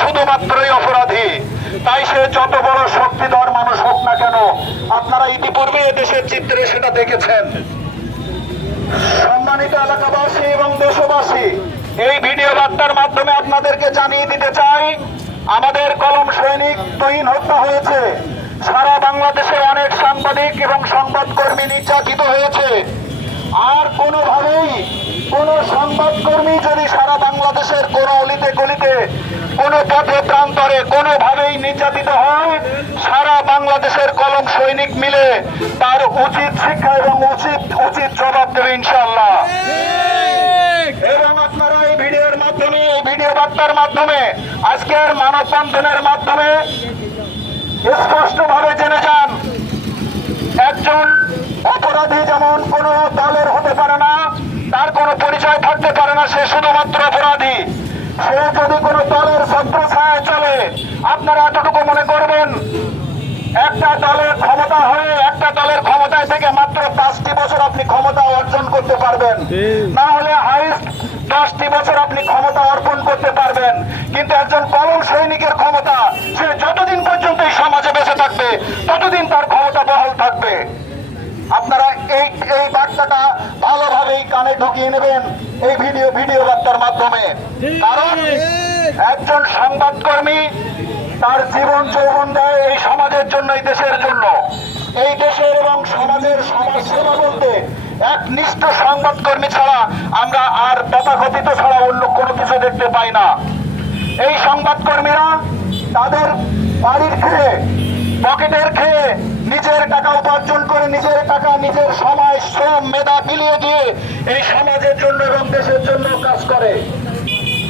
শুধুমাত্রই অপরাধী। তাই সে যত বড় শক্তিধর মানুষ হোক না কেন, আপনারা ইতিপূর্বে দেশের চিত্রে সেটা দেখেছেন। সম্মানিত এলাকাবাসী এবং দেশবাসী, এই ভিডিও বার্তার মাধ্যমে আপনাদেরকে জানিয়ে দিতে চাই, আমাদের কলম সৈনিক তৈন হত্যা হয়েছে। সারা বাংলাদেশে অনেক সাংবাদিক এবং সংবাদকর্মী নির্যাতিত হয়েছে। আর কোনোভাবেই কোন সংবাদকর্মী যদি সারা বাংলাদেশের কোন অলিতে গলিতে কোন পথে প্রান্তরে কোনোভাবেই নির্যাতিত হয় সারা বাংলাদেশের কলম সৈনিক মিলে তার উচিত শিক্ষা এবং উচিত উচিত জবাব দেবে ইনশাল্লাহ এবং এই ভিডিওর মাধ্যমে ভিডিও বার্তার মাধ্যমে, আজকের মাধ্যমে স্পষ্টভাবে জেনে যান, একজন অপরাধী যেমন কোনো দলের হতে পারে না, তার কোনো পরিচয় থাকতে পারে না, সে শুধুমাত্র অপরাধী। সে যদি কোনো একটা দলের ক্ষমতা হয়ে একটা দলের ক্ষমতায় থেকে মাত্র পাঁচটি বছর আপনি ক্ষমতা অর্জন করতে পারবেন। না হলে হাইস্ট দশটি বছর আপনি ক্ষমতা অর্পণ করতে পারবেন। কিন্তু একজন কলম সৈনিকের ক্ষমতা সে যতদিন পর্যন্ত এই সমাজে বেঁচে থাকবে ততদিন তার ক্ষমতা বহাল থাকবে। আপনারা এই এই বার্তাটা ভালোভাবে এই কানে ঢুকিয়ে নেবেন এই ভিডিও ভিডিও বার্তার মাধ্যমে। কারণ একজন সংবাদকর্মী তার জীবন যৌবন দেয় এই সমাজের জন্য, এই দেশের জন্য। এই দেশের এবং সমাজের সমাজ সেবা বলতে একনিষ্ঠ সংবাদকর্মী ছাড়া আমরা আর তথাকথিত ছাড়া অন্য কোনো কিছু দেখতে পাই না। এই সংবাদকর্মীরা তাদের বাড়ির খেয়ে, পকেটের খেয়ে নিজের টাকা উপার্জন করে নিজের টাকা, নিজের সময়, শ্রম, মেধা বিলিয়ে দিয়ে এই সমাজের জন্য এবং দেশের জন্য কাজ করে।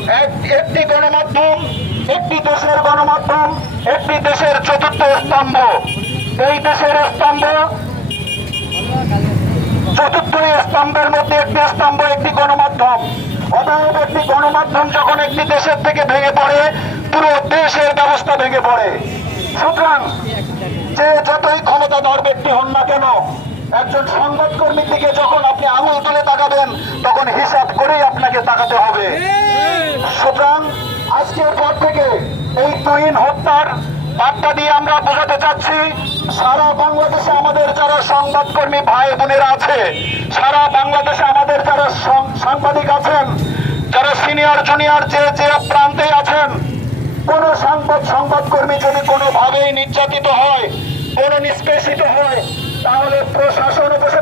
এক- একটি গণমাধ্যম একটি দেশের গণমাধ্যম, একটি দেশের চতুর্থ স্তম্ভ। এই দেশের স্তম্ভ চতুর্থ স্তম্ভের মধ্যে একটি স্তম্ভ, একটি গণমাধ্যম। অতএব একটি গণমাধ্যম যখন একটি দেশের থেকে ভেঙে পড়ে, পুরো দেশের ব্যবস্থা ভেঙে পড়ে। সুতরাং যে যতই ক্ষমতাধর ব্যক্তি হন না কেন, একজন সংবাদকর্মীর দিকে যখন আপনি আঙুল তুলে তাকাবেন, তখন হিসাব করেই আপনাকে তাকাতে হবে। সুতরাং আজকের পর থেকে এই তুহিন হত্যার বার্তা দিয়ে আমরা বোঝাতে চাচ্ছি, সারা বাংলাদেশে আমাদের যারা সংবাদকর্মী ভাই বোনেরা আছে, সারা বাংলাদেশে আমাদের যারা সাংবাদিক আছেন, যারা সিনিয়র, জুনিয়র যে যে প্রান্তে আছেন, কোন সংবাদ, সংবাদকর্মী যদি কোনোভাবেই নির্যাতিত হয়, কোন নিষ্পেষিত হয়, তাহলে প্রশাসন বসে